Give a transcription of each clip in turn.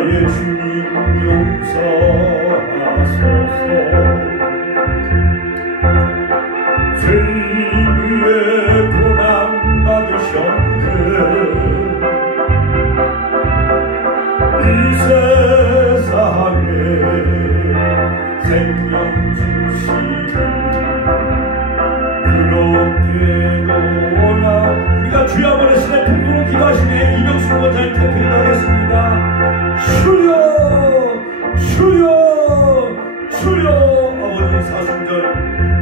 나의 주님 용서하소서. 죄의 고난 받으셨네. 이 세상에 생명 주시니 그렇게도 원하. 우리가 주여 한번 했을 때 통독으로 기도하시네. 이명수 원장님 대표 기도하겠습니다. 주여 주여 주여. 아버지 사순절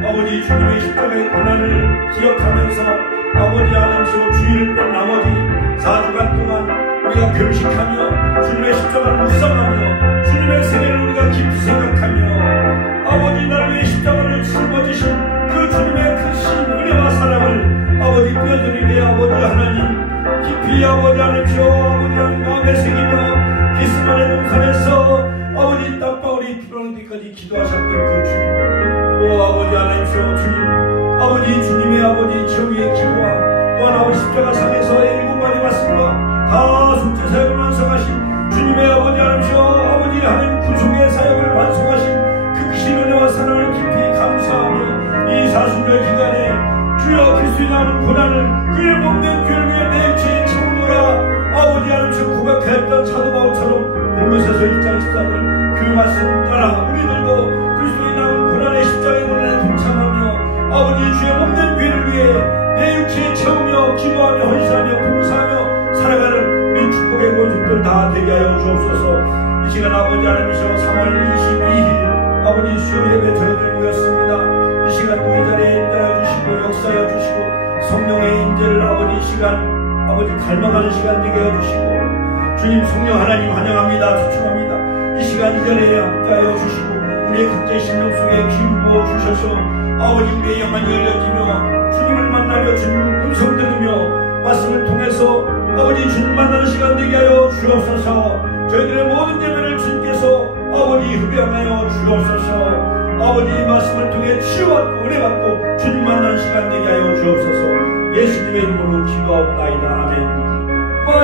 아버지 주님의 십자가의 고난을 기억하면서 아버지 하나님께서 주의를 뺀 나머지 4주간 동안 우리가 금식하며 주님의 십자가를 묵상하며 주님의 세례를 우리가 깊이 생각하며 아버지 나를 위해 십자가를 짊어지신 그 주님의 크신 은혜와 사랑을 아버지 뼈저리게 아버지 하나님 깊이 아버지 하나님이시여 아버지 하나님 마음에 새기며 기스만의 동산에서 아버지 땀방울이 피로는 데까지 기도하셨던 그 주님, 오 아버지 하나님이시여 주님, 아버지 주님의 아버지 정의의 기도와 또한 아버지 십자가상에서 일곱 마디 말씀과 다 속죄 사역을 완성하신 주님의 아버지 하나님이시여 아버지 하나님 구속의 사역을 완성하신 그 크신 은혜와 사랑을 깊이 감사하며 이 사순절 기간에 주여 그리스도의 남은 고난을 그의 몸된 교회에 내 죄의 처음으로 아버지 하나님이시여 고백하였던 사도 바울처럼 골로새서 1장 14절 그 말씀 따라 우리들도 그리스도의 남은 고난의 십자가의 고난에 동참하며 아버지 주의 몸된 교회를 위해 내 육체에 채우며 기도하며 헌신하며 봉사하며 살아가는 우리 축복의 권속들 다 되게 하여 주옵소서. 이 시간 아버지 하나님이시여 3월 22일 아버지 수요 예배 저희들 모였습니다. 이 시간 또 이 자리에 인도하여 주시고 역사하여 주시고 성령의 인재를 아버지 이 시간 아버지 갈망하는 시간 되게 하여 주시고 주님 성령 하나님 환영합니다. 추축합니다. 이 시간 이 자리에 함께하여 주시고 우리의 각자의 심령 속에 기름 부어 주셔서 아버지 우리의 영안이 열려지며 주님을 만나며 주님 음성 들으며 말씀을 통해서 아버지 주님 만나는 시간 되게 하여 주옵소서. 저희들의 모든 예배를 주님께서 아버지 흡양하여 주옵소서. 아버지 말씀을 통해 치유받고 은혜받고 주님 만나는 시간 되게 하여 주옵소서. 예수님의 이름으로 기도하옵나이다. 아멘.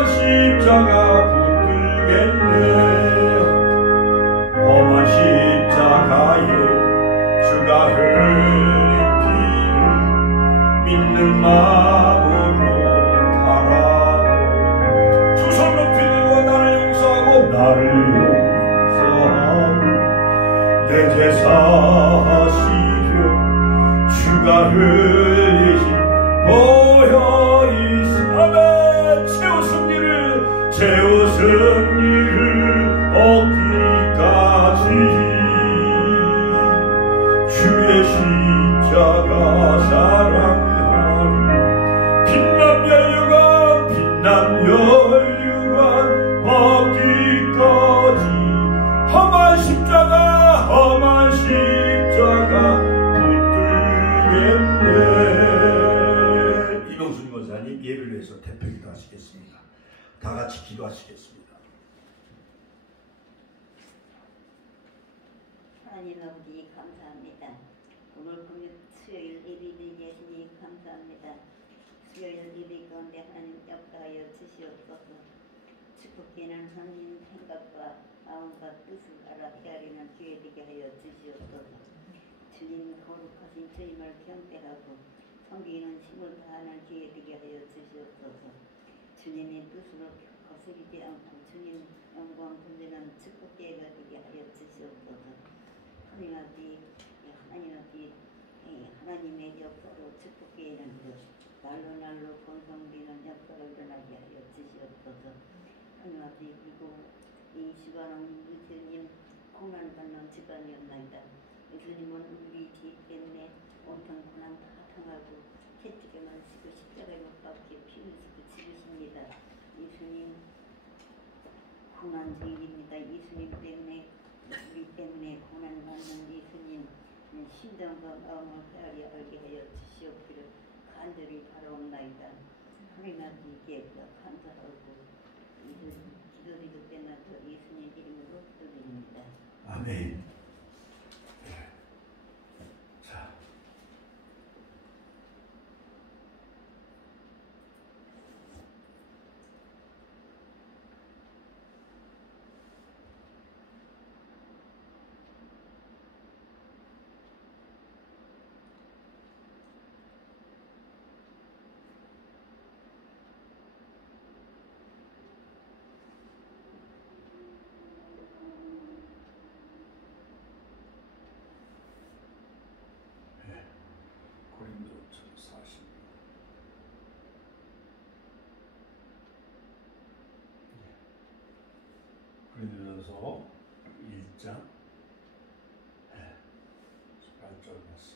십자가 붙들겠네. 험한 십자가에 주가 흘린 피를 믿는 마음으로 바라보 두 손 높이 들고 나를 용서하고 나를 용서하고 내 죄 사시려 주가 흘리신 보혈 아멘. 채우승 일을 얻기까지 주의 십자가 사랑하리. 빛난 멸류관 빛난 멸류관 얻기까지 험한 십자가 붙들겠네. 이명순 권사님 예를 위해서 대표 기도하시겠습니다. 다 같이 기도하시겠습니다. 하나님 아버지 감사합니다. 오늘 수요일 예배를 예수님 감사합니다. 수요일 예배 가운데 하나님 역사하여 주시옵소서. 축복되는 하나님 생각과 마음과 뜻을 알아 헤아리는 기회 되게 하여 주시옵소서. 주님 거룩하신 주님을 경배하고 섬기는 힘을 다하는 기회 되게 하여 주시옵소서. 주님의 뜻으로 거스르지 않고 주님 영광 돌리는 축복기회가 되게 하여 주시옵소서. 하나님 아버지 하나님의 역사로 축복기회는 날로 날로 번성되는 역사를 일어나게 하여 주시옵소서. 하나님 아버지 그리고 이 집안은 예수님 고난받는 집안이었나이다. 예수님은 우리 죄 때문에 온통 고난 다 당하고 채찍에만 쓰고 십자가에 못 박혀 피 흘리고 죽으십니다. 예수님 고난 중입니다. 예수님 때문에 우리 때문에 고난 받는 예수님 심정과 마음을 헤아려 알게 하여 주시옵기를 간절히 바라옵나이다. 하나님 아버지께 감사하고 기도드리고 끝나서 예수님 이름으로 기도드립니다. 아멘. 고린도서 1장 18절 말씀.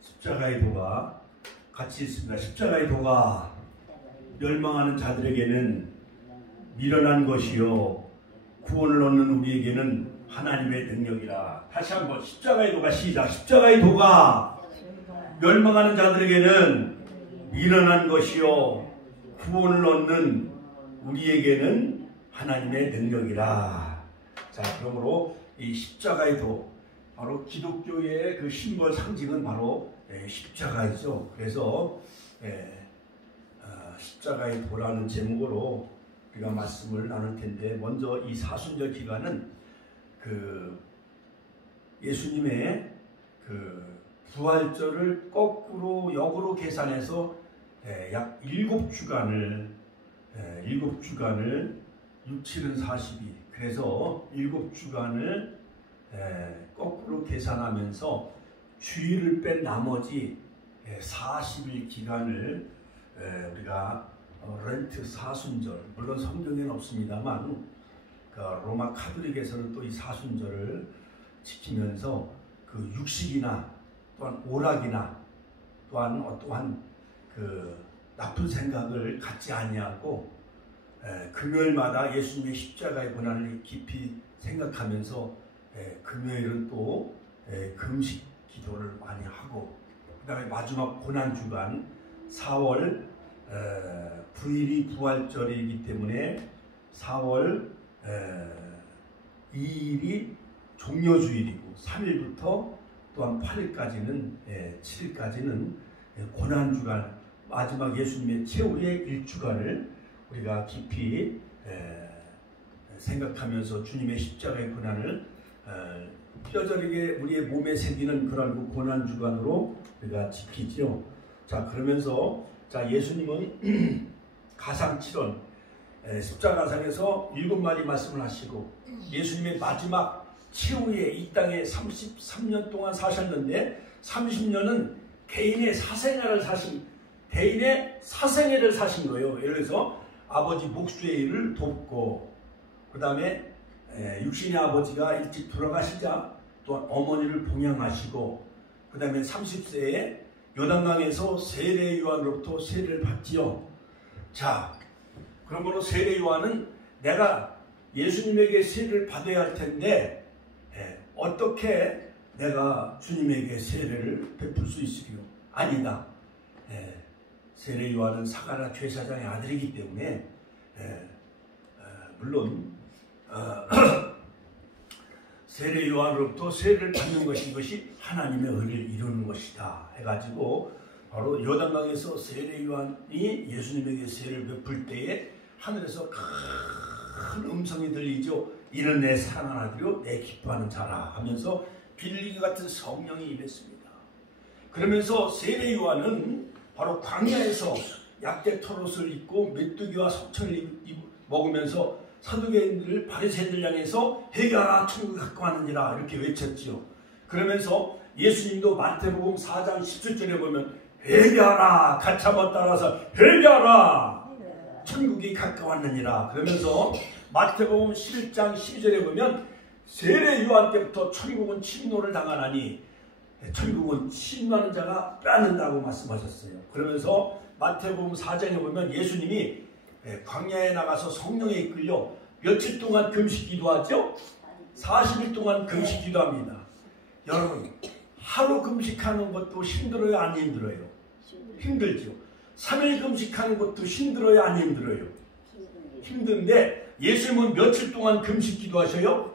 십자가의 도가 같이 있습니다. 십자가의 도가 멸망하는 자들에게는 미련한 것이요 구원을 얻는 우리에게는 하나님의 능력이라. 다시 한번 십자가의 도가 시작. 십자가의 도가 멸망하는 자들에게는 미련한 것이요 구원을 얻는 우리에게는 하나님의 능력이라. 자, 그러므로 이 십자가의 도, 바로 기독교의 그 심벌 상징은 바로 십자가이죠. 그래서 십자가의 도라는 제목으로 우리가 말씀을 나눌 텐데, 먼저 이 사순절 기간은 그 예수님의 그 부활절을 거꾸로 역으로 계산해서 약 7주간을 6, 7은 42, 그래서 7주간을 거꾸로 계산하면서 주일을 뺀 나머지 40일 기간을 우리가 렌트 사순절, 물론 성경에는 없습니다만 그 로마 카톨릭에서는 또 이 사순절을 지키면서 그 육식이나 또한 오락이나 또한 어떠한 그 나쁜 생각을 갖지 아니하고 금요일마다 예수님의 십자가의 고난을 깊이 생각하면서 금요일은 또 금식 기도를 많이 하고, 그 다음에 마지막 고난주간 4월 9일이 부활절이기 때문에 4월 2일이 종려주일이고 3일부터 또한 8일까지는 7일까지는 고난주간, 마지막 예수님의 최후의 일주간을 우리가 깊이 생각하면서 주님의 십자가의 고난을 뼈저리게 우리의 몸에 새기는 그런 고난주간으로 우리가 지키죠. 자, 그러면서 자, 예수님은 가상칠언 십자가상에서 7마디 말씀을 하시고, 예수님의 마지막 최후의 이 땅에 33년 동안 사셨는데 30년은 개인의 사생애를 사신 거예요. 예를 들어서 아버지 목수의 일을 돕고, 그 다음에 육신의 아버지가 일찍 돌아가시자 또한 어머니를 봉양하시고, 그 다음에 30세에 요단강에서 세례 요한으로부터 세례를 받지요. 자, 그러므로 세례 요한은 내가 예수님에게 세례를 받아야 할 텐데 어떻게 내가 주님에게 세례를 베풀 수 있으리요? 아니다. 세례 요한은 사가랴 제사장의 아들이기 때문에 물론 세례 요한으로부터 세례를 받는 것이, 이것이 하나님의 의를 이루는 것이다 해가지고, 바로 요단강에서 세례 요한이 예수님에게 세례를 베풀 때에 하늘에서 큰 음성이 들리죠. 이는 내 사랑하는 아들이요 내 기뻐하는 자라 하면서 빌리기 같은 성령이 임했습니다. 그러면서 세례 요한은 바로 광야에서 약대 털옷을 입고 메뚜기와 석청을 먹으면서 사두개인들 바리새인들 향해서 회개하라 천국에 가까웠느니라 이렇게 외쳤지요. 그러면서 예수님도 마태복음 4장 17절에 보면 회개하라, 가차못 따라서 회개하라, 천국이 가까웠느니라. 그러면서 마태복음 11장 12절에 보면 세례 요한 때부터 천국은 침노를 당하나니 천국은 침노하는 자가 빼앗는다고 말씀하셨어요. 그러면서 마태복음 4장에 보면 예수님이 광야에 나가서 성령에 이끌려 며칠 동안 금식 기도하죠? 40일 동안 금식 기도합니다. 여러분, 하루 금식하는 것도 힘들어요? 안 힘들어요? 힘들죠. 3일 금식하는 것도 힘들어요? 안 힘들어요? 힘든데 예수님은 며칠 동안 금식 기도하셔요?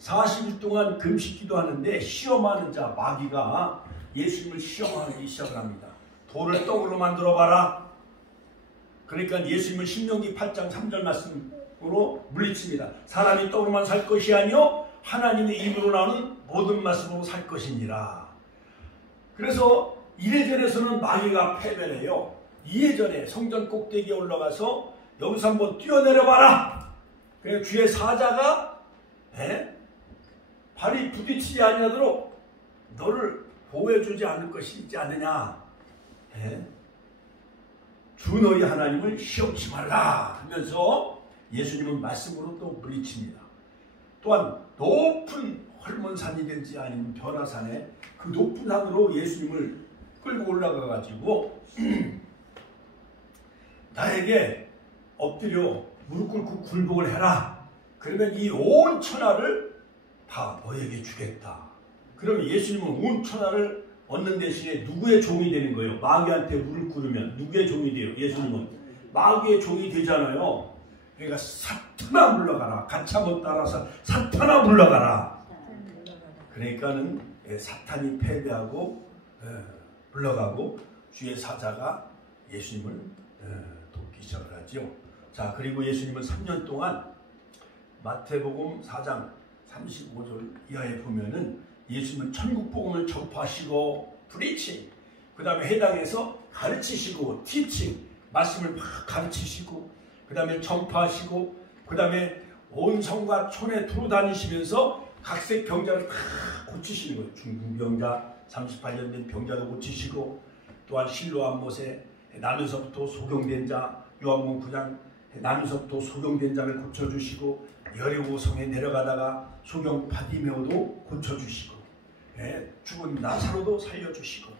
40일 동안 금식 기도하는데 시험하는 자 마귀가 예수님을 시험하기 시작합니다. 돌을 떡으로 만들어 봐라. 그러니까 예수님을 신명기 8장 3절 말씀으로 물리칩니다. 사람이 떡으로만 살 것이 아니요 하나님의 입으로 나오는 모든 말씀으로 살 것이니라. 그래서 이래저래서는 마귀가 패배를 해요. 이해전에 성전 꼭대기에 올라가서 여기서 한번 뛰어내려봐라. 그래서 주의 사자가 발이 부딪히지 아니하도록 너를 보호해주지 않을 것이 있지 않느냐. 주 너희 하나님을 시험치 말라 하면서 예수님은 말씀으로 또 물리칩니다. 또한 높은 헐몬산이든지 아니면 변화산에 그 높은 산으로 예수님을 끌고 올라가 가지고 나에게 엎드려 무릎 꿇고 굴복을 해라. 그러면 이 온 천하를 다 너에게 주겠다. 그러면 예수님은 온 천하를 얻는 대신에 누구의 종이 되는 거예요? 마귀한테 무릎 꿇으면 누구의 종이 돼요? 예수님은 마귀의 종이 되잖아요. 그러니까 사탄아 물러가라. 가차못 따라서 사탄아 물러가라. 그러니까는 사탄이 패배하고 물러가고 주의 사자가 예수님을 돕기 시작을 하죠. 자, 그리고 예수님은 3년 동안 마태복음 4장 35절 이하에 보면은 예수님은 천국 복음을 전파하시고 프리칭, 그 다음에 해당해서 가르치시고 티칭, 말씀을 막 가르치시고, 그 다음에 전파하시고, 그 다음에 온 성과 촌에 두루 다니시면서 각색 병자를 다 고치시는 거예요. 중풍병자, 38년 된 병자도 고치시고, 또한 실로암 못에 나면서부터 소경된 자, 요한복음 9장 나면서부터 소경된 자를 고쳐주시고, 여리고성에 내려가다가 소경 바디메오도 고쳐주시고, 죽은 나사로도 살려주시고,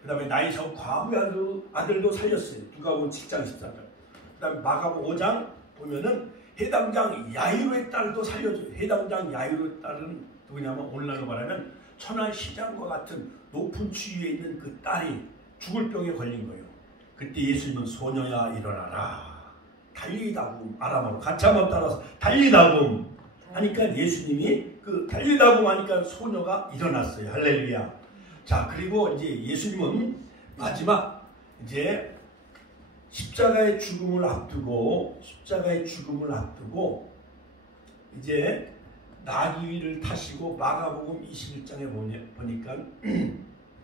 그 다음에 나이사오 과부의 아들도 살렸어요. 누가복음 7장 14절. 그 다음에 마가복음 5장 보면은 해당장 야이로의 딸도 살려줘요. 해당장 야이로의 딸은 누구냐면 오늘날로 말하면 천하시장과 같은 높은 지위에 있는 그 딸이 죽을 병에 걸린 거예요. 그때 예수님은 소녀야 일어나라. 달리다금 아람어로 가차못 따라서 달리다금 하니까 예수님이 그 달리다금 하니까 소녀가 일어났어요. 할렐루야. 자, 그리고 이제 예수님은 마지막 이제 십자가의 죽음을 앞두고 이제 나귀를 타시고 마가복음 21장에 보니까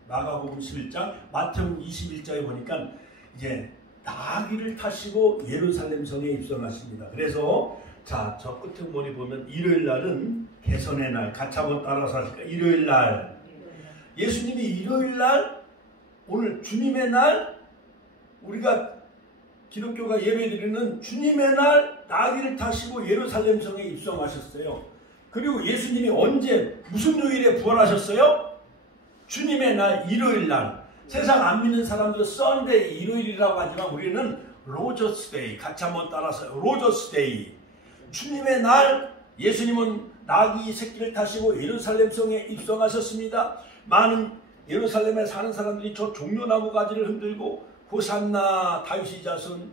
마가복음 11장, 마태복음 21장에 보니까 이제 나귀를 타시고 예루살렘 성에 입성하십니다. 그래서 자, 저 끝에 머리 보면 일요일 날은 개선의 날, 가차못 따라서 하니까 일요일 날 예수님이 일요일 날 오늘 주님의 날 우리가 기독교가 예배드리는 주님의 날 나귀를 타시고 예루살렘 성에 입성하셨어요. 그리고 예수님이 언제 무슨 요일에 부활하셨어요? 주님의 날 일요일 날. 세상 안 믿는 사람들은 썬데이 일요일이라고 하지만 우리는 로저스데이 같이 한번 따라서 로저스데이. 주님의 날 예수님은 나귀 새끼를 타시고 예루살렘 성에 입성하셨습니다. 많은 예루살렘에 사는 사람들이 저 종려나무 가지를 흔들고 호산나 다윗의 자손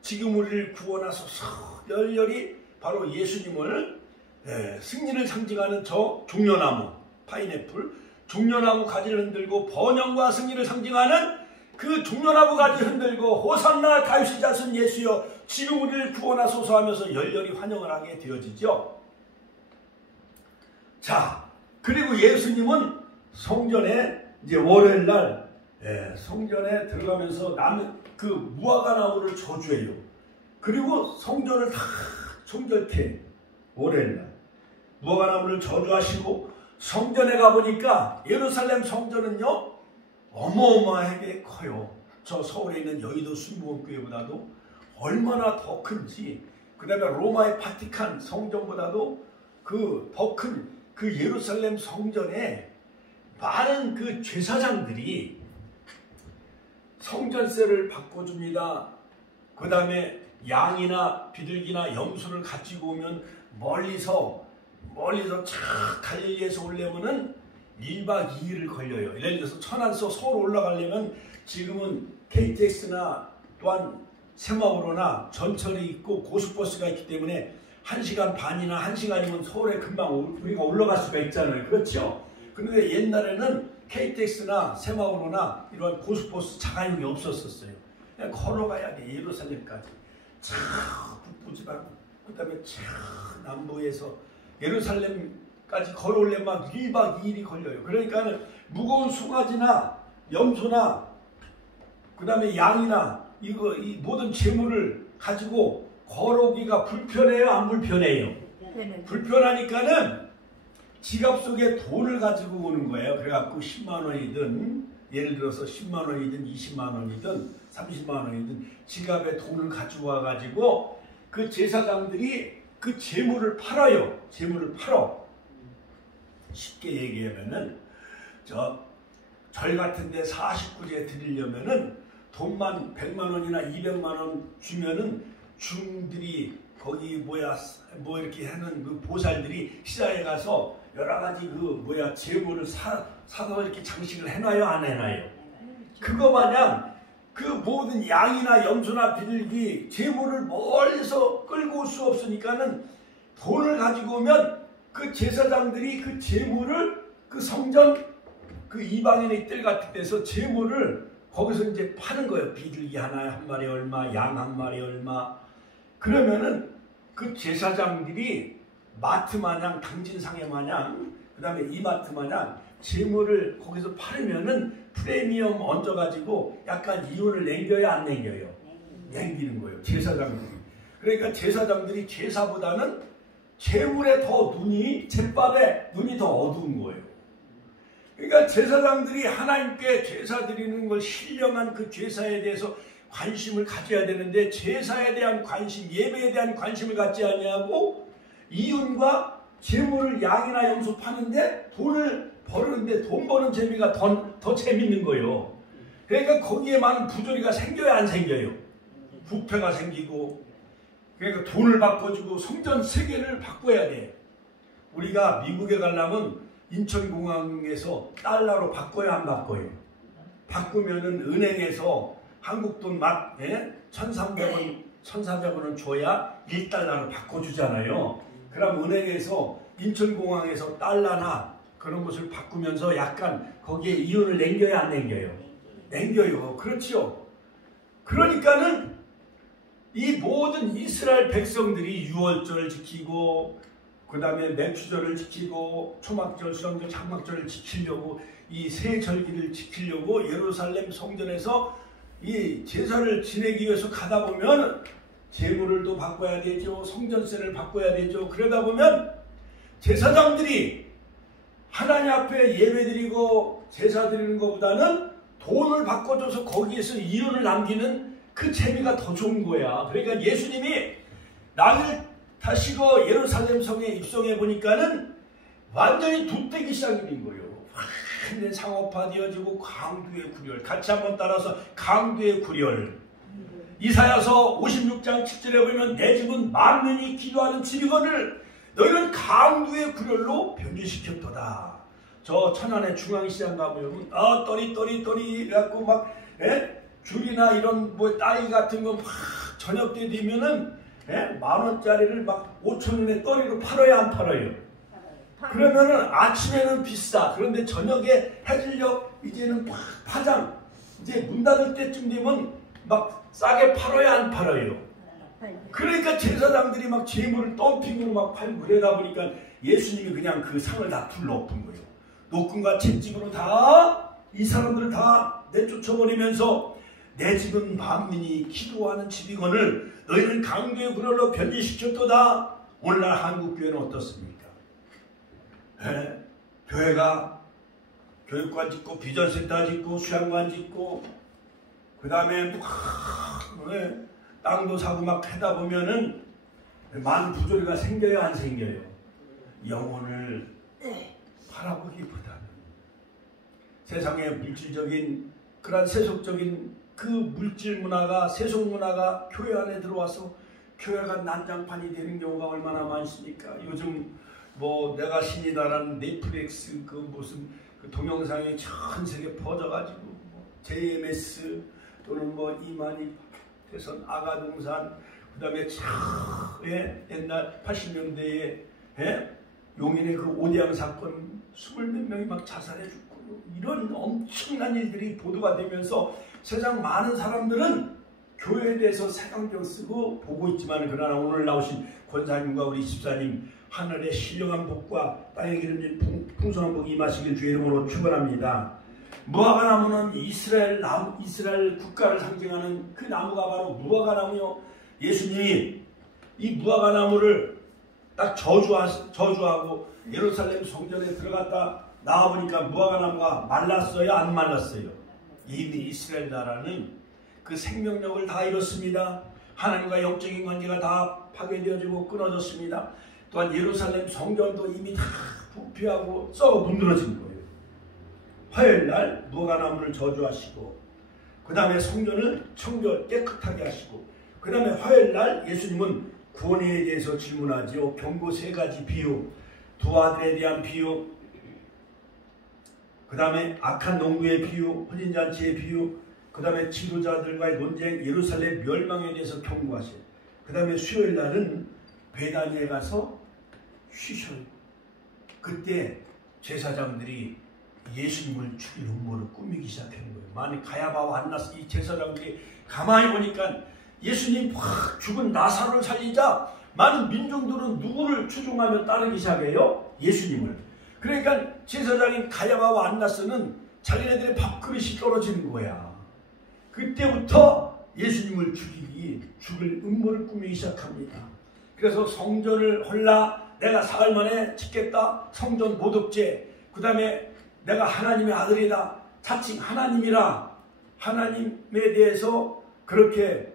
지금 우리를 구원하소서 열렬히 바로 예수님을 승리를 상징하는 저 종려나무 파인애플 종려나무 가지를 흔들고 번영과 승리를 상징하는 그 종려나무 가지를 흔들고 호산나 다윗의 자손 예수여 지금 우리를 구원하소서 하면서 열렬히 환영을 하게 되어지죠. 자, 그리고 예수님은 성전에 이제 월요일날 성전에 들어가면서 그 무화과 나무를 저주해요. 그리고 성전을 다 정결케 월요일날 무화과 나무를 저주하시고 성전에 가보니까 예루살렘 성전은요 어마어마하게 커요. 저 서울에 있는 여의도 순복음교회보다도 얼마나 더 큰지, 그 다음에 로마의 바티칸 성전보다도 그 더 큰 그 예루살렘 성전에 많은 그 제사장들이 성전세를 바꿔줍니다. 그 다음에 양이나 비둘기나 염소를 가지고 오면 멀리서 갈릴리에서 오려면은 1박 2일을 걸려요. 예를 들어서 천안서 서울 올라가려면 지금은 KTX나 또한 새마을호나 전철이 있고 고속버스가 있기 때문에 1시간 반이나 1시간이면 서울에 금방 우리가 올라갈 수가 있잖아요. 그렇죠? 그런데 옛날에는 KTX나 새마을호나 이런 고속버스 자가용이 없었어요. 그냥 걸어가야 돼. 예루살렘까지. 참 북부지방 그 다음에 참 남부에서 예루살렘까지 걸어오려면 막 1박 2일이 걸려요. 그러니까 무거운 송아지나 염소나 그 다음에 양이나 이 모든 재물을 가지고 걸어오기가 불편해요? 안 불편해요? 불편하니까는 지갑 속에 돈을 가지고 오는 거예요. 그래갖고 10만 원이든 예를 들어서 10만 원이든 20만 원이든 30만 원이든 지갑에 돈을 가져와 가지고 그 제사장들이 그 재물을 팔아요. 재물을 팔어. 쉽게 얘기하면은 절 같은 데 49제 드리려면은 돈만 100만 원이나 200만 원 주면은 중들이 거기 뭐 이렇게 하는 그 보살들이 시장에 가서 여러 가지 재물을 사서 이렇게 장식을 해놔요, 안 해놔요? 그거 마냥 그 모든 양이나 염소나 비둘기 재물을 멀리서 끌고 올 수 없으니까는 돈을 가지고 오면 그 제사장들이 그 재물을 그 성전 그 이방인의 뜰 같은 데서 재물을 거기서 이제 파는 거예요. 비둘기 한 마리 얼마, 양 한 마리 얼마. 그러면은 그 제사장들이 마트 마냥, 당진상해 마냥, 그 다음에 이마트 마냥 재물을 거기서 팔으면은 프리미엄 얹어가지고 약간 이윤을 남겨요, 안 남겨요? 남기는 거예요, 제사장들이. 그러니까 제사장들이 제사보다는 재물에 더 제밥에 눈이 더 어두운 거예요. 그러니까 제사장들이 하나님께 제사 드리는 걸 신령한 그 제사에 대해서 관심을 가져야 되는데 제사에 대한 관심, 예배에 대한 관심을 갖지 아니하고 이윤과 재물을 양이나 염소 파는데 돈을 버는데 돈 버는 재미가 더 재밌는 거예요. 그러니까 거기에 많은 부조리가 생겨야 안 생겨요? 부패가 생기고, 그러니까 돈을 바꿔주고 성전 세계를 바꿔야 돼. 우리가 미국에 가려면 인천공항에서 달러로 바꿔야 안 바꿔요? 바꾸면은 은행에서 한국 돈 1,300원, 1,400원은 줘야 1달러로 바꿔주잖아요. 그럼 은행에서 인천공항에서 달러나 그런 것을 바꾸면서 약간 거기에 이윤을 남겨야 안 남겨요? 남겨요. 그렇죠. 그러니까는 이 모든 이스라엘 백성들이 유월절을 지키고 그 다음에 맥주절을 지키고 초막절, 수장절, 장막절을 지키려고 이 세 절기를 지키려고 예루살렘 성전에서 이 제사를 지내기 위해서 가다 보면 재물을 또 바꿔야 되죠. 성전세를 바꿔야 되죠. 그러다 보면 제사장들이 하나님 앞에 예배드리고 제사 드리는 것보다는 돈을 바꿔줘서 거기에서 이윤을 남기는 그 재미가 더 좋은 거야. 그러니까 예수님이 나를 타시고 예루살렘 성에 입성해 보니까는 완전히 도떼기 시작인 거예요. 완전 상업화되어지고 강두의 구렬. 같이 한번 따라서 강두의 구렬. 이사야서 56장 7절에 보면 내 집은 만민이 기도하는 집이거늘 너희는 강두의 구렬로 변질시켰도다. 저 천안의 중앙시장 가보면 떠리 해갖고 막 귤이나 이런 딸기 같은 거 막 저녁 때 되면은 10,000원짜리를 막 5,000원에 떠리로 팔아야 안 팔아요? 그러면은 아침에는 비싸. 그런데 저녁에 해질녘 이제는 막 파장. 이제 문 닫을 때쯤 되면 막 싸게 팔아야 안 팔아요? 그러니까 제사장들이 막 재물을 덤핑으로 막 팔고 그러다 보니까 예수님이 그냥 그 상을 다 둘러엎은 거예요. 노끈과 채찍으로 다 이 사람들을 다 내쫓아버리면서 내 집은 만민이 기도하는 집이거늘 너희는 강도의 구렬로 변질시켰도다. 오늘날 한국교회는 어떻습니까? 교회가 교육관 짓고 비전센터 짓고 수양관 짓고 그 다음에 땅도 사고 막 하다 보면은 많은 부조리가 생겨요, 안 생겨요? 영혼을 바라보기보다는 세상의 물질적인 그런 세속적인 그 물질 문화가 세속 문화가 교회 안에 들어와서 교회가 난장판이 되는 경우가 얼마나 많습니까? 요즘 뭐 내가 신이다라는 넷플릭스 그 무슨 그 동영상이 전 세계 퍼져가지고 뭐 JMS 또는 뭐 이만희 대선 아가동산 그 다음에 옛날 80년대에 용인의 그 오대양 사건 20몇 명이 막 자살해 죽고 이런 엄청난 일들이 보도가 되면서 세상 많은 사람들은 교회에 대해서 색안경 쓰고 보고 있지만 그러나 오늘 나오신 권사님과 우리 집사님 하늘의 신령한 복과 땅의 기름진 풍성한 복이 임하시길 주의 이름으로 축원합니다. 무화과나무는 이스라엘 국가를 상징하는 그 나무가 바로 무화과나무요. 예수님이 이 무화과나무를 딱 저주하고 예루살렘 성전에 들어갔다 나와보니까 무화과나무가 말랐어요? 안 말랐어요? 이미 이스라엘 나라는 그 생명력을 다 잃었습니다. 하나님과 영적인 관계가 다 파괴되어지고 끊어졌습니다. 또한 예루살렘 성전도 이미 다 부패하고 썩어 문드러진 거예요. 화요일날 무화과나무를 저주하시고, 그 다음에 성전을 청결 깨끗하게 하시고, 그 다음에 화요일날 예수님은 구원에 대해서 질문하지요. 경고 3가지 비유, 두 아들에 대한 비유, 그 다음에 악한 농부의 비유, 혼인잔치의 비유, 그 다음에 지도자들과의 논쟁, 예루살렘 멸망에 대해서 경고하세요. 그 다음에 수요일 날은 베다니에 가서 쉬셔요. 그때 제사장들이 예수님을 죽일 음모를 꾸미기 시작하는 거예요. 만약 가야바와 안나스 이 제사장들이 가만히 보니까 예수님 확 죽은 나사로를 살리자 많은 민중들은 누구를 추종하며 따르기 시작해요? 예수님을. 그러니까 제사장인 가야바와 안나스는 자기네들의 밥그릇이 떨어지는 거야. 그때부터 예수님을 죽일 음모를 꾸미기 시작합니다. 그래서 성전을 헐라 내가 사흘 만에 짓겠다. 성전 모독죄. 그 다음에 내가 하나님의 아들이다. 자칭 하나님이라 하나님에 대해서 그렇게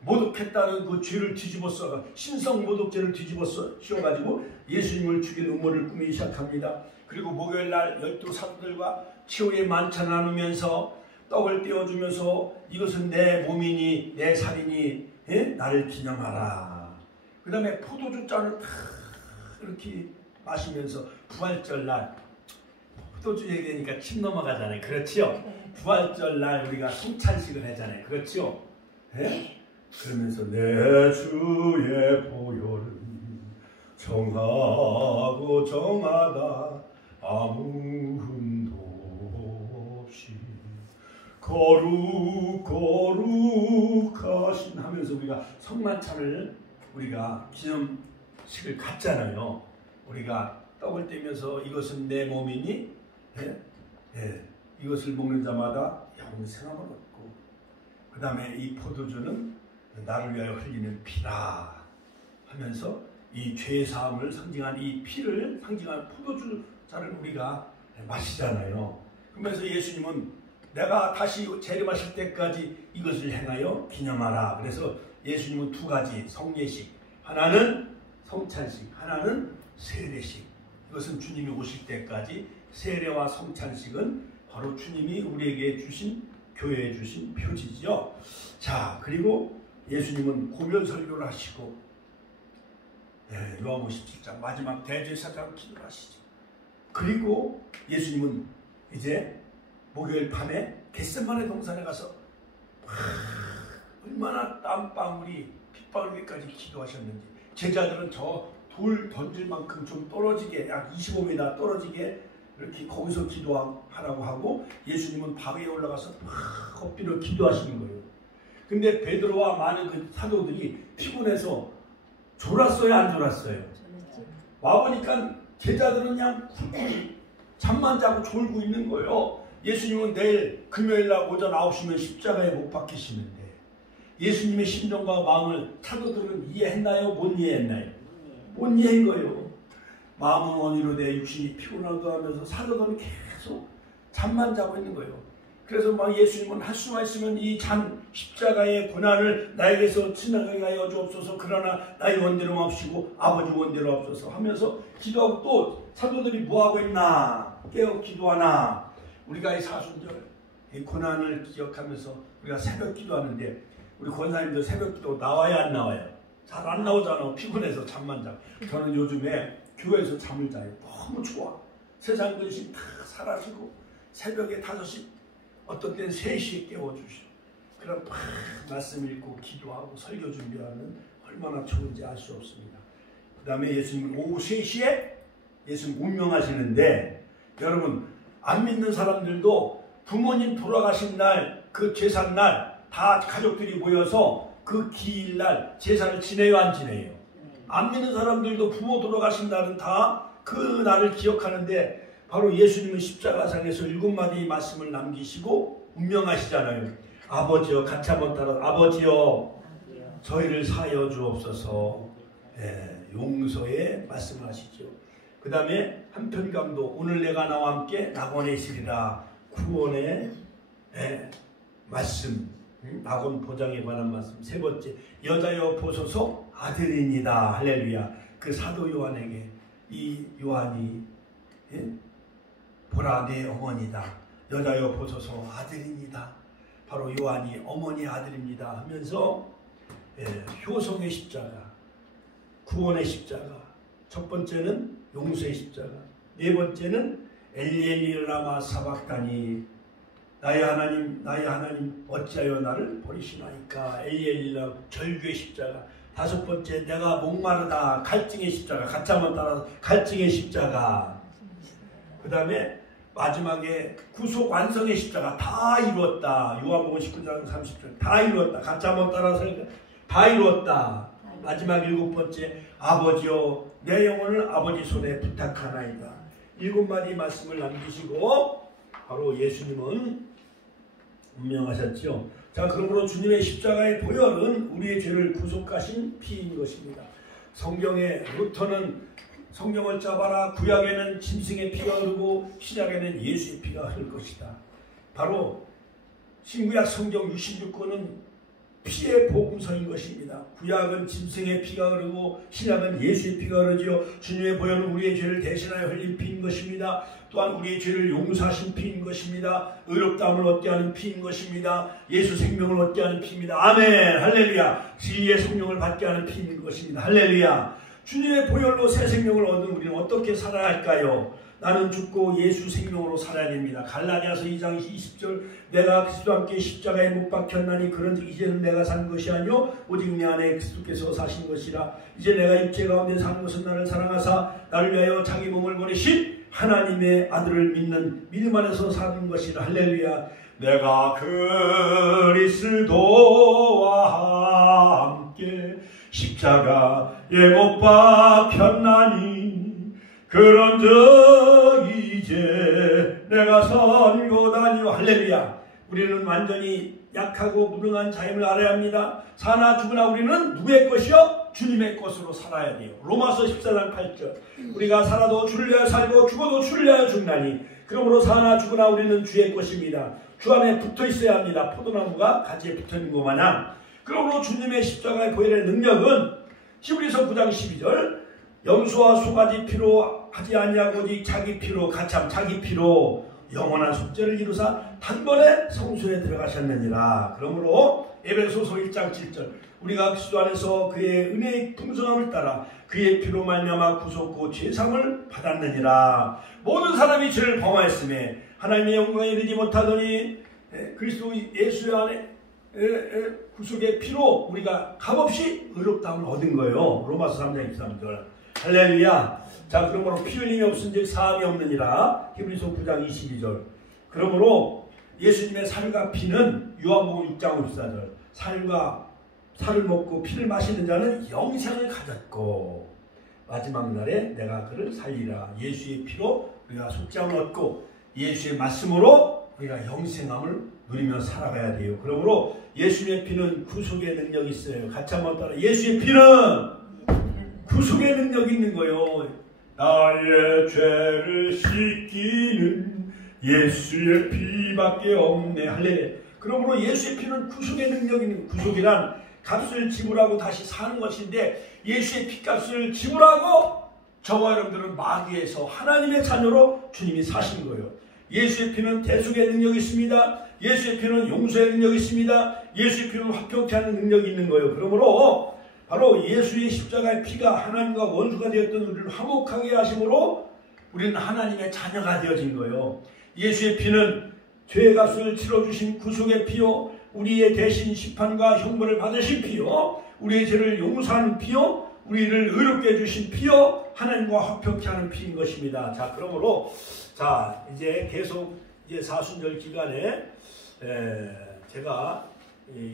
모독했다는 그 죄를 뒤집어서 신성 모독죄를 뒤집어서 씌워가지고 예수님을 죽일 음모를 꾸미기 시작합니다. 그리고 목요일날 12 사도들과 최후의 만찬을 나누면서 떡을 떼어주면서 이것은 내 몸이니 내 살이니 나를 기념하라. 그 다음에 포도주 잔을 다 이렇게 마시면서 부활절날 포도주 얘기하니까 침 넘어가잖아요. 그렇지요? 부활절날 우리가 성찬식을 하잖아요. 그렇지요? 그러면서 내 주의 보혈은 정하고 정하다 아무 흠도 없이 거룩하신 하면서 우리가 성만찬을 우리가 기념식을 갖잖아요. 우리가 떡을 떼면서 이것은 내 몸이니 이것을 먹는 자마다 영생함을 얻고, 그 다음에 이 포도주는 나를 위하여 흘리는 피라 하면서 이 죄사함을 상징한 이 피를 상징한 포도주 잔을 우리가 마시잖아요. 그러면서 예수님은 내가 다시 재림하실 때까지 이것을 행하여 기념하라. 그래서 예수님은 2가지 성례식, 하나는 성찬식, 하나는 세례식. 이것은 주님이 오실 때까지 세례와 성찬식은 바로 주님이 우리에게 주신 교회에 주신 표지죠. 자, 그리고 예수님은 고별 설교를 하시고 요한복음 17장 마지막 대제사장 기도를 하시죠. 그리고 예수님은 이제 목요일 밤에 겟세마네 동산에 가서 얼마나 땀방울이 핏방울까지 기도하셨는지, 제자들은 저 돌 던질 만큼 좀 떨어지게 약 25m 떨어지게 이렇게 거기서 기도하라고 하고, 예수님은 바위에 올라가서 막 엎드려 기도하시는 거예요. 근데 베드로와 많은 그 사도들이 피곤해서 졸았어요, 안 졸았어요? 와보니까 제자들은 그냥 잠만 자고 졸고 있는 거예요. 예수님은 내일 금요일날 오전 9시면 십자가에 못 박히시는데 예수님의 심정과 마음을 사도들은 이해했나요? 못 이해했나요? 못 이해한 거예요. 마음은 원이로 돼 육신이 피곤하고 하면서 사도들은 계속 잠만 자고 있는 거예요. 그래서 막 예수님은 할 수만 있으면 이 십자가의 고난을 나에게서 지나가게 하여 주옵소서, 그러나 나의 원대로 마옵시고 아버지 원대로 없소서 하면서 기도하고, 또 사도들이 뭐하고 있나? 깨어 기도하나? 우리가 이 사순절 이 고난을 기억하면서 우리가 새벽 기도하는데 우리 권사님들 새벽 기도 나와야 안 나와요? 잘 안 나오잖아. 피곤해서 잠만 자. 저는 요즘에 교회에서 잠을 자요. 너무 좋아. 세상 근심 다 사라지고 새벽에 5시, 어떤 때는 3시에 깨워주시오. 그럼 막 말씀 읽고 기도하고 설교 준비하는 얼마나 좋은지 알 수 없습니다. 그 다음에 예수님은 오후 3시에 예수님 운명하시는데, 여러분 안 믿는 사람들도 부모님 돌아가신 날, 그 제삿날 다 가족들이 모여서 그 기일날 제사를 지내요, 안 지내요? 안 믿는 사람들도 부모 돌아가신 날은 다 그 날을 기억하는데, 바로 예수님은 십자가상에서 7마디의 말씀을 남기시고 운명하시잖아요. 아버지여, 같이 한번 따라, 아버지여 저희를 사하여 주옵소서. 용서의 말씀을 하시죠. 그 다음에 한편강도 오늘 내가 나와 함께 낙원에 있으리라, 구원의 말씀, 낙원 보장에 관한 말씀. 세 번째, 여자여 보소서 아들이니다. 할렐루야. 그 사도 요한에게 이 요한이 보라 내 어머니다. 여자여 보소서 아들이니다. 바로 요한이 어머니 아들입니다 하면서 효성의 십자가, 구원의 십자가, 첫 번째는 용서의 십자가, 네 번째는 엘리엘리 라마 사박다니, 나의 하나님 어찌하여 나를 버리시나이까. 엘리엘리라 절규의 십자가. 다섯 번째, 내가 목마르다. 갈증의 십자가. 가짜만 따라서 갈증의 십자가. 그 다음에 마지막에 구속 완성의 십자가. 다 이루었다. 요한복음 19장 30절. 다 이루었다. 가짜만 따라서 다 이루었다. 마지막 일곱 번째, 아버지여 내 영혼을 아버지 손에 부탁하나이다. 일곱 마디 말씀을 남기시고 바로 예수님은 운명하셨죠. 자, 그러므로 주님의 십자가의 보혈은 우리의 죄를 구속하신 피인 것입니다. 성경에 루터는 성경을 잡아라, 구약에는 짐승의 피가 흐르고 신약에는 예수의 피가 흐를 것이다. 바로 신구약 성경 66권은 피의 복음서인 것입니다. 구약은 짐승의 피가 흐르고 신약은 예수의 피가 흐르지요. 주님의 보혈은 우리의 죄를 대신하여 흘린 피인 것입니다. 또한 우리의 죄를 용서하신 피인 것입니다. 의롭다함을 얻게 하는 피인 것입니다. 예수 생명을 얻게 하는 피입니다. 아멘. 할렐루야. 지혜의 성령을 받게 하는 피인 것입니다. 할렐루야. 주님의 보혈로 새 생명을 얻은 우리는 어떻게 살아야 할까요? 나는 죽고 예수 생명으로 살아야 됩니다. 갈라디아서 2장 20절, 내가 그리스도와 함께 십자가에 못 박혔나니 그런즉 이제는 내가 산 것이 아니요 오직 내 안에 그리스도께서 사신 것이라. 이제 내가 육체 가운데 사는 것은 나를 사랑하사 나를 위하여 자기 몸을 버리신 하나님의 아들을 믿는 믿음 안에서 사는 것이라. 할렐루야. 내가 그리스도와 함께 십자가에 못 박혔나니 그런즉 이제 내가 선 것 아니요. 할렐루야. 우리는 완전히 약하고 무능한 자임을 알아야 합니다. 사나 죽으나 우리는 누구의 것이요? 주님의 것으로 살아야 돼요. 로마서 14장 8절, 우리가 살아도 주를 위하여 살고 죽어도 주를 위하여 죽나니 그러므로 사나 죽으나 우리는 주의 것입니다. 주 안에 붙어 있어야 합니다. 포도나무가 가지에 붙어 있는 것 마냥. 그러므로 주님의 십자가의 보혈의 능력은 히브리서 9장 12절, 염소와 소가지 피로 하지 아니하고 오직 자기 피로 가참 자기 피로 영원한 속죄를 이루사 단번에 성소에 들어가셨느니라. 그러므로 에베소서 1장 7절, 우리가 그리스도 안에서 그의 은혜의 풍성함을 따라 그의 피로 말미암아 구속고 죄사함을 받았느니라. 모든 사람이 죄를 범하였음에 하나님의 영광에 이르지 못하더니 그리스도 예수 안에 구속의 피로 우리가 값없이 의롭다함을 얻은 거예요. 로마서 3장 23절. 할렐루야. 자, 그러므로 피 흘림이 없은즉 사함이 없느니라. 히브리서 9장 22절. 그러므로 예수님의 살과 피는 요한복음 6장 54절. 살을 먹고 피를 마시는 자는 영생을 가졌고 마지막 날에 내가 그를 살리라. 예수의 피로 우리가 속죄함을 얻고 예수의 말씀으로 우리가 영생함을 누리며 살아가야 돼요. 그러므로 예수의 피는 구속의 능력이 있어요. 같이 한번 따라. 예수의 피는 구속의 능력이 있는 거예요. 나의 죄를 씻기는 예수의 피밖에 없네. 할렐루야. 그러므로 예수의 피는 구속의 능력이 있는, 구속이란 값을 지불하고 다시 사는 것인데 예수의 피값을 지불하고 저와 여러분들은 마귀에서 하나님의 자녀로 주님이 사신 거예요. 예수의 피는 대속의 능력이 있습니다. 예수의 피는 용서의 능력이 있습니다. 예수의 피는 화평케 하는 능력이 있는 거예요. 그러므로 바로 예수의 십자가의 피가 하나님과 원수가 되었던 우리를 화목하게 하심으로 우리는 하나님의 자녀가 되어진 거예요. 예수의 피는 죄의 값을 치러주신 구속의 피요, 우리의 대신 심판과 형벌을 받으신 피요, 우리의 죄를 용서하는 피요, 우리를 의롭게 해주신 피요, 하나님과 화평케 하는 피인 것입니다. 자, 그러므로 자 이제 계속 이제 사순절 기간에 제가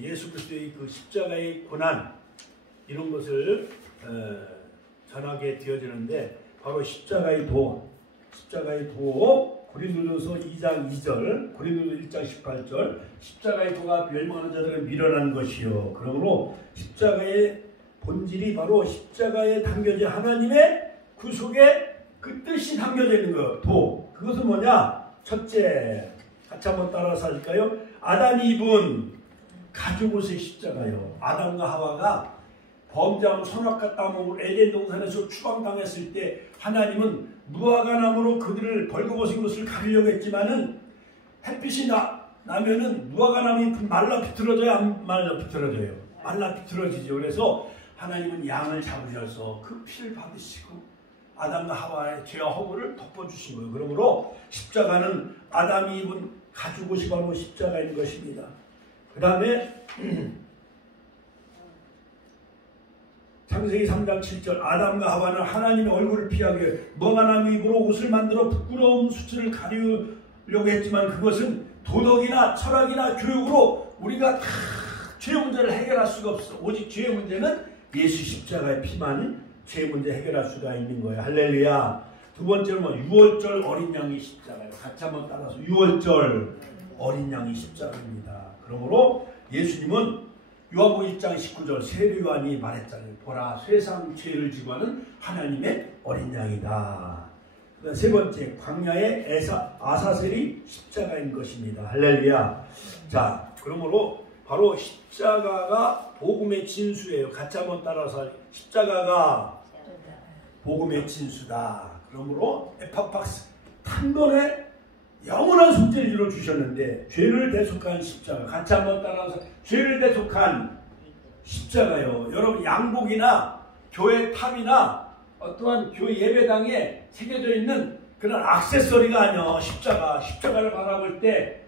예수 그리스도의 그 십자가의 고난 이런 것을 전하게 되어지는데 바로 십자가의 도, 고린도전서 2장 2절, 고린도전서 1장 18절, 십자가의 도가 멸망하는 자들을 밀어난 것이요. 그러므로 십자가의 본질이 바로 십자가에 담겨진 하나님의 구속의 그 뜻이 담겨져 있는 거. 도. 그것은 뭐냐? 첫째, 같이 한번 따라서 할까요? 아담이 입은 가죽옷의 십자가요. 아담과 하와가 범죄하고 선악과 따먹으로 에덴 동산에서 추방당했을 때 하나님은 무화과 나무로 그들을 벌거벗은 것을 가리려고 했지만은 햇빛이 나면은 무화과 나무이 말라 비틀어져요? 안 말라 비틀어져요? 말라 비틀어지죠. 그래서 하나님은 양을 잡으셔서 그 피를 받으시고 아담과 하와의 죄와 허물을 덮어주신 거예요. 그러므로 십자가는 아담이 입은 가죽옷이 바로 십자가인 것입니다. 그 다음에 창세기 3장 7절 아담과 하와는 하나님의 얼굴을 피하기 위해 무화과 나무 잎으로 옷을 만들어 부끄러운 수치를 가리려고 했지만 그것은 도덕이나 철학이나 교육으로 우리가 다 죄의 문제를 해결할 수가 없어. 오직 죄의 문제는 예수 십자가의 피만이 죄의 문제 해결할 수가 있는 거예요. 할렐루야. 두 번째는 유월절 어린 양이 십자가예요. 같이 한번 따라서 유월절 어린 양이 십자가입니다. 그러므로 예수님은 요한복음 1장 19절 세례요한이 말했잖아요. 보라 세상 죄를 지고 하는 하나님의 어린 양이다. 세 번째 광야의 아사셀이 십자가인 것입니다. 할렐루야. 자, 그러므로 바로 십자가가 복음의 진수예요. 같이 한번 따라서 십자가가 복음의 진수다. 그러므로 에파팍스 탄번에 영원한 속죄를 이루어주셨는데 죄를 대속한 십자가 같이 한번 따라서 죄를 대속한 십자가요. 여러분 양복이나 교회 탑이나 어떠한 교회 예배당에 새겨져 있는 그런 액세서리가 아니요. 십자가를 바라볼 때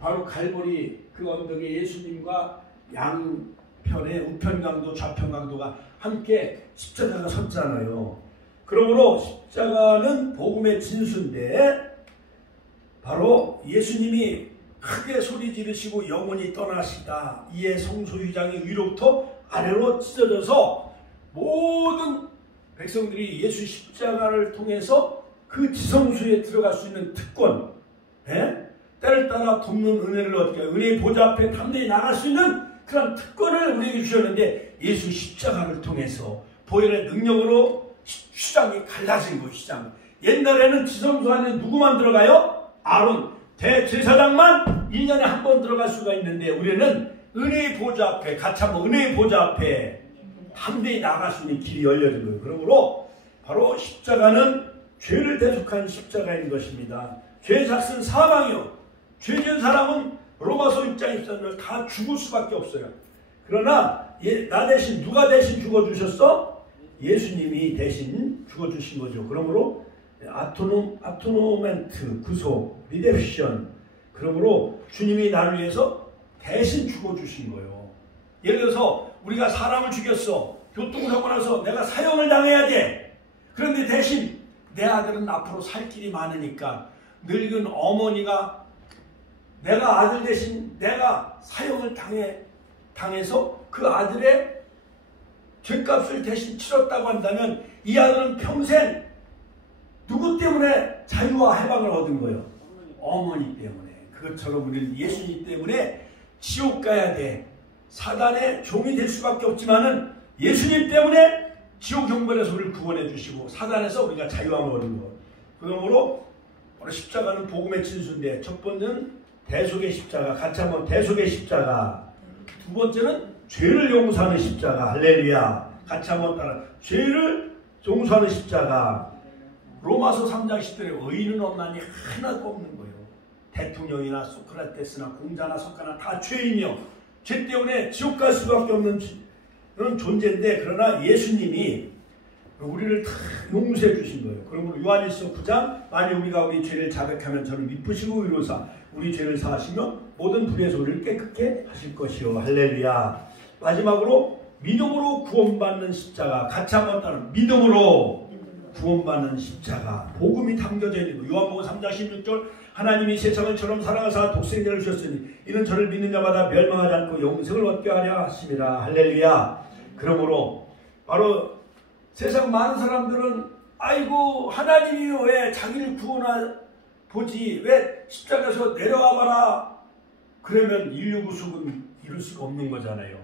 바로 갈보리 그 언덕에 예수님과 양편에 우편강도 좌편강도가 함께 십자가가 섰잖아요. 그러므로 십자가는 복음의 진수인데 바로 예수님이 크게 소리 지르시고 영원히 떠나시다. 이에 성소유장이 위로부터 아래로 찢어져서 모든 백성들이 예수 십자가를 통해서 그 지성소에 들어갈 수 있는 특권, 때를 따라 돕는 은혜를 얻게 은혜의 보좌 앞에 담대히 나갈 수 있는 그런 특권을 우리에게 주셨는데 예수 십자가를 통해서 보혈의 능력으로 휘장이 갈라진 거예요. 휘장. 옛날에는 지성소 안에 누구만 들어가요? 아론 대제사장만 1년에 한 번 들어갈 수가 있는데 우리는 은혜의 보좌 앞에 같이 한번 은혜의 보좌 앞에 담대히 나갈 수 있는 길이 열려진 거예요. 그러므로 바로 십자가는 죄를 대속한 십자가인 것입니다. 죄의 삭은 사망이요. 죄 지은 사람은 로마서 6장 24절 다 죽을 수밖에 없어요. 그러나 나 대신 누가 대신 죽어주셨어? 예수님이 대신 죽어주신 거죠. 그러므로 아토노멘트, 구속, 리뎀션. 그러므로 주님이 나를 위해서 대신 죽어주신 거예요. 예를 들어서 우리가 사람을 죽였어. 교통사고 나서 내가 사형을 당해야 돼. 그런데 대신 내 아들은 앞으로 살 길이 많으니까 늙은 어머니가 내가 아들 대신 내가 사형을 당해서 그 아들의 죄값을 대신 치렀다고 한다면 이 아들은 평생 누구 때문에 자유와 해방을 얻은 거예요? 어머니 때문에. 그것처럼 우리는 예수님 때문에 지옥 가야 돼. 사단의 종이 될 수밖에 없지만은 예수님 때문에 지옥 형벌에서 우리를 구원해 주시고 사단에서 우리가 자유함을 얻은 거. 그러므로 십자가는 복음의 진수인데 첫 번째는 대속의 십자가. 같이 한번 대속의 십자가. 두 번째는 죄를 용서하는 십자가. 할렐루야. 같이 한번 따라. 죄를 용서하는 십자가. 로마서 3장 10절에 의인은 없나니 하나도 없는 거예요. 대통령이나 소크라테스나 공자나 석가나 다 죄인이요. 죄 때문에 지옥 갈 수밖에 없는 그런 존재인데 그러나 예수님이 우리를 다 용서해 주신 거예요. 그러므로 요한일서 9장 만일 우리가 우리 죄를 자백하면 저는 미쁘시고 의로사 우리 죄를 사하시며 모든 불의에서 우리를 깨끗게 하실 것이요. 할렐루야. 마지막으로 믿음으로 구원받는 십자가. 같이 한번 따라 믿음으로 구원받는 십자가. 복음이 담겨져 있는 거. 요한복음 3장 16절 하나님이 세상을 처럼 사랑하사 독생자를 주셨으니 이는 저를 믿는 자마다 멸망하지 않고 영생을 얻게 하려 하심이라. 할렐루야. 그러므로 바로 세상 많은 사람들은 아이고 하나님이 왜 자기를 구원하보지 왜 십자가에서 내려와 봐라. 그러면 인류 구속은 이룰 수가 없는 거잖아요.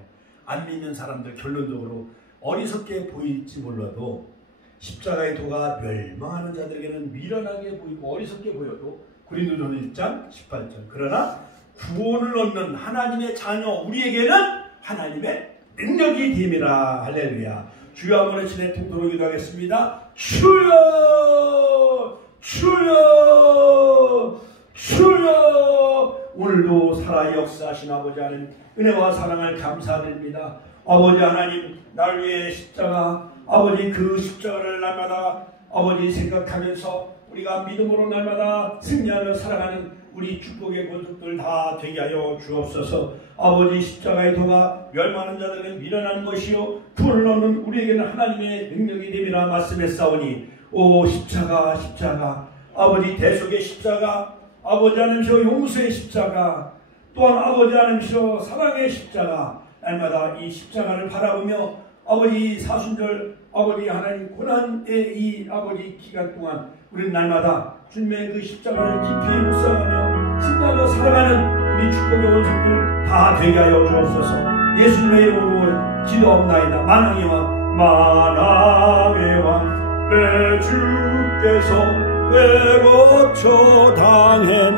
안 믿는 사람들 결론적으로 어리석게 보일지 몰라도 십자가의 도가 멸망하는 자들에게는 미련하게 보이고 어리석게 보여도 고린도전서 1장 18절. 그러나 구원을 얻는 하나님의 자녀 우리에게는 하나님의 능력이 됨이라. 할렐루야. 주여 한번 친히 통도로 기도하겠습니다. 주여 주여 주여. 오늘도 살아 역사하신 아버지 하나님 은혜와 사랑을 감사드립니다. 아버지 하나님, 날 위해 십자가, 아버지 그 십자가를 날마다 아버지 생각하면서 우리가 믿음으로 날마다 승리하며 살아가는 우리 축복의 권속들 다 되게 하여 주옵소서. 아버지 십자가의 도가 멸망하는 자들은 미련한 것이요 구원을 얻는 우리에게는 하나님의 능력이 됨이라 말씀했사오니, 오 십자가 십자가, 아버지 대속의 십자가, 아버지 하나님이시여 용서의 십자가, 또한 아버지 하나님이시여 사랑의 십자가, 날마다 이 십자가를 바라보며 아버지 사순절 아버지 하나님 고난의 이 아버지 기간 동안 우리는 날마다 주님의 그 십자가를 깊이 묵상하며 승리하며 살아가는 우리 축복의 원석들 다 되게 하여 주옵소서. 예수님의 이름으로 기도하옵나이다. 만왕의 왕 만왕의 왕 내 주께서 왜 거쳐 당했